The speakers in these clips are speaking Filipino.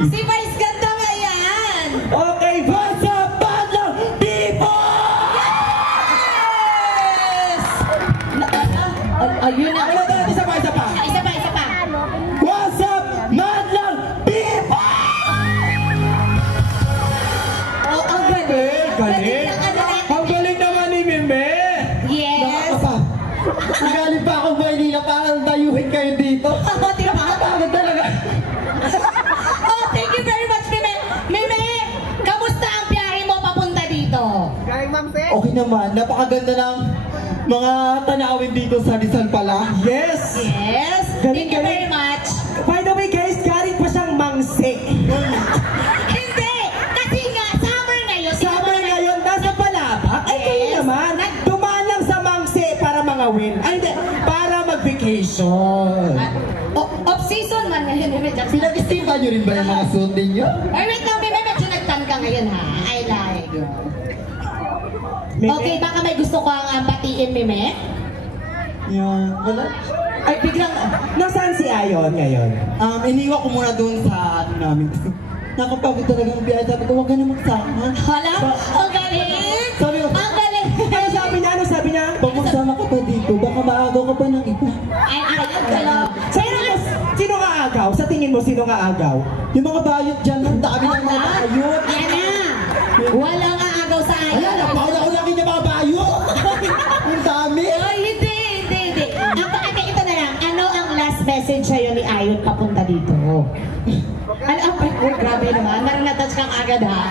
Si Vice ganda nga yan! Okay, what's up, Badlang people? Yes! Ayun na. Ano ba? Isa pa. Isa pa. What's up, Madlang people? Oh, ang galing. Galing. Ang galing naman ni Meme. Yes. Nagaling pa ako Maynila para dayuhin kayo dito. Oh, diba? Pagod talaga. Oh, thank you very much, Meme. Meme, kamusta ang biyahe mo papunta dito? Okay naman, napakaganda ng mga tanawin dito sa Rizal pala. Yes! Yes. Thank you very much. By the way guys, galing pa siyang Mangse. Hindi! Kasi nga, summer ngayon. Summer ngayon, nasa Palabak. Ay, kayo Yes. naman. Dumaan lang sa Mangse para mga win. Ay, hindi. Para mag-vacation. Off-season man ngayon, Meme. Pinag-istipan nyo rin ba yung mga suit ninyo? Ay, wait lang, Meme. Medyo nagtan ka ngayon, ha? I like. Okay, baka may gusto ko ang batiin, Meme? Yan. Wala. Ay, biglang, nasaan si Ayon ngayon? Iniwan ko muna doon sa ano namin. Nakapagod talaga ang biyahe. Sabi ko, huwag ka na magsama. Hala? Ang galing! Sabi ko, Ang galing! Ano sabi niya? Ano sabi niya? pag magsama ka pa dito, baka maagaw ka pa ng iba. Ay, galing. Sino nga agaw? Sa tingin mo, sino nga agaw? Yung mga bayot dyan, ang dami ng mga bayot. Yan na! Walang aagaw sa akin. Ayan, napauna-unakin yung mga bayot. Ang dami. Ay, hindi. Okay, ito na lang. Ano ang last message sa'yo ni Ayon papunta dito? Grabe naman. Parang natouch kang agad, ha?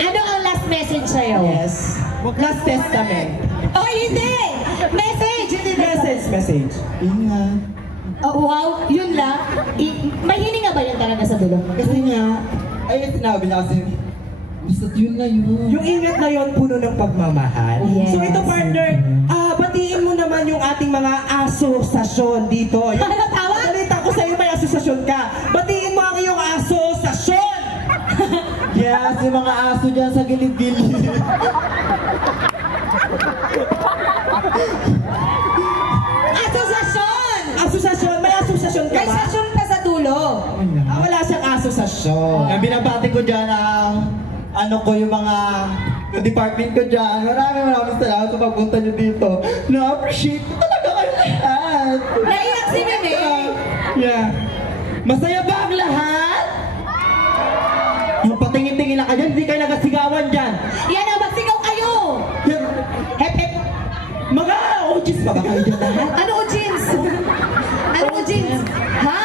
Ano ang last message sa'yo? Yes. Last testament. Oh, hindi! Message! Hindi Message. Ingat. Oh, wow, yun lang. May hininga ba yun talaga sa dulo? Kasi nga, ay sinabi na kasi, basta yun na yun. Yung ingat na yon puno ng pagmamahal. Yes. So ito partner, batiin mo naman yung ating mga asosasyon dito. Yung, Ano tawag? Balita ko sa'yo may asosasyon ka. Batiin mo ang iyong asosasyon! Yes, yung mga aso dyan sa gilid-gilid. Asosasyon! Asosasyon, may asosasyon ka May ba? sasyon ka sa dulo. Wala siyang asosasyon. Ang binabati ko dyan ang, ano ko, yung mga department ko dyan. Maraming salamat sa pagpunta nyo dito. Na-appreciate ko talaga kayo lahat. Naiyak si Meme. Yeah. Masaya ba ang lahat? Yung patingin-tingin lang kayo, hindi kayo nagasigawan dyan. Yan na, magsigaw kayo! Yan. Hep, hep. Mga OGs pa ba kayo dyan lahat? Ano o jeans? Ano o jeans? Ha?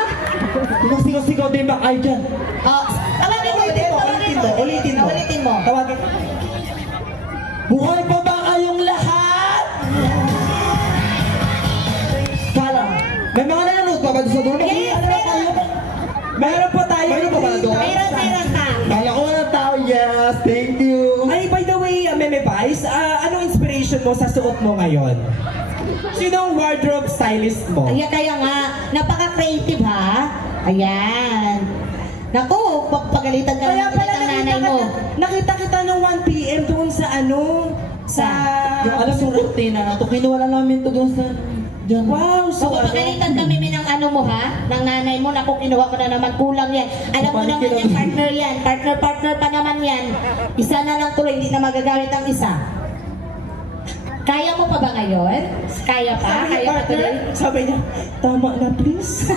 Sigaw-sigaw din ba kayo dyan? Tawagin mo ulit. Ulitin mo. Tawagin. Buhay pa ba kayong lahat? Kala, may mga nanonood pa ba doon sa dulo? Yes, Ano ba kayo? Meron po tayo. Meron pa ba doon? Meron ka. Kala ko na tao, yes, thank you. Ay, by the way, Meme Vice, anong inspiration mo sa suot mo ngayon? Sino ang wardrobe stylist mo? Ay, kaya nga, napaka-creative ha. Ayan. Naku, pagpagalitan ka Kaya ng pala nanay mo. nakita kita ng 1 PM doon sa ano? Sa... Yung alam yung rutina na to, kinuha lang namin to doon sa... Dyan. Wow, So, pagpagalitan kami ng ano mo ha, ng nanay mo, naku, kinuha ko na naman, kulang yan. Alam mo naman yan, partner yan. Partner pa naman yan. Isa na lang tuloy, hindi na magagamit ang isa. Kaya mo pa ba ngayon? Kaya pa? Kaya pa tuloy? Sabi niya, tama na please.